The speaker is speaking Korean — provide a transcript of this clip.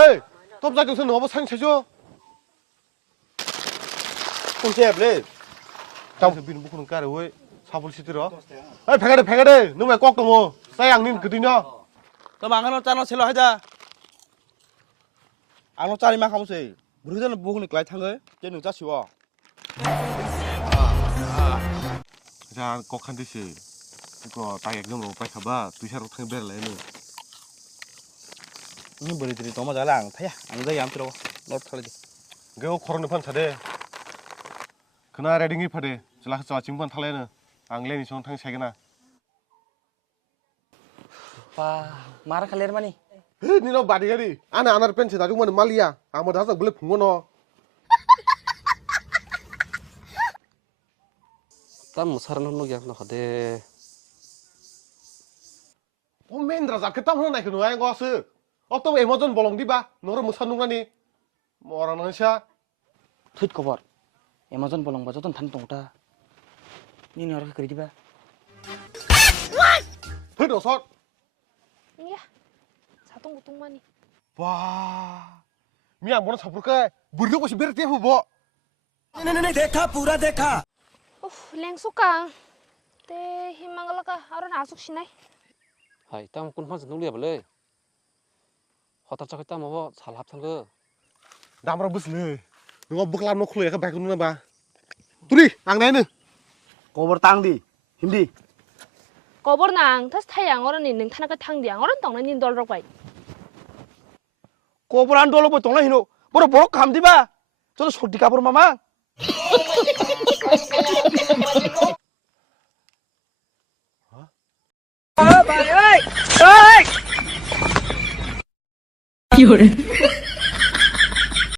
헤이 톱자 정선 너무 상처죠 꼼짝래 장 비는 부쿠는 까래 왜 사불 시들어 헤이 배가래 너 왜 꽉 동어 싸양님 그디냐 그럼 안 하는 짜는 셀로 하자 안 하는 짜리만 하면서 우리들은 보고는 글라이 탄 거야 쟤는 짜치와 자 꼭한 듯이 이거 딱 액정으로 빨리 가봐 두샤로 탕벨 레는 ini boleh jadi toma jalan taya angga yang terus not kali 그거 코로나 판 차대 그날 레딩이 파대 jelak 저 징번 탈래는 앙레니 전 탕세게나 wah marah kalian mana 헤 니너 바디가리 아나 펜치 나중만 말이야 아무 다서 불레 풍고너 땀 사람 놈이 안 나가대. 오멘드라 자크 땀 흐나 그 누아인 거스 어떤 에머전 볼롱 디바 너를 못 사는가니 뭐라는 샤 tweet cover Amazon bolong baca tuh tan tongta ini orang kerja ba 들어서 iya 자동구동만이 와 미안 뭐는 잡을까 물르고 싶으면 떼고 뭐 leng sukang te himangalaka aron asuk sinai 하이 땀 꾼판스 놀리야 벌레. 호텔 차크 땀 먹어 잘 합창 거. 나무라 무슨 너가 beklam no khloe ka ba kun na ba turi ang nai ne cover tang di hindi 거버낭 타스 타양 어른 있는 타나가 탕디양 어른 덩는 인돌럭 바이 cover an dolo boy tongla hino boro kam di ba 저도 소디 가버려 마마 아, 바이, 어이! 有人。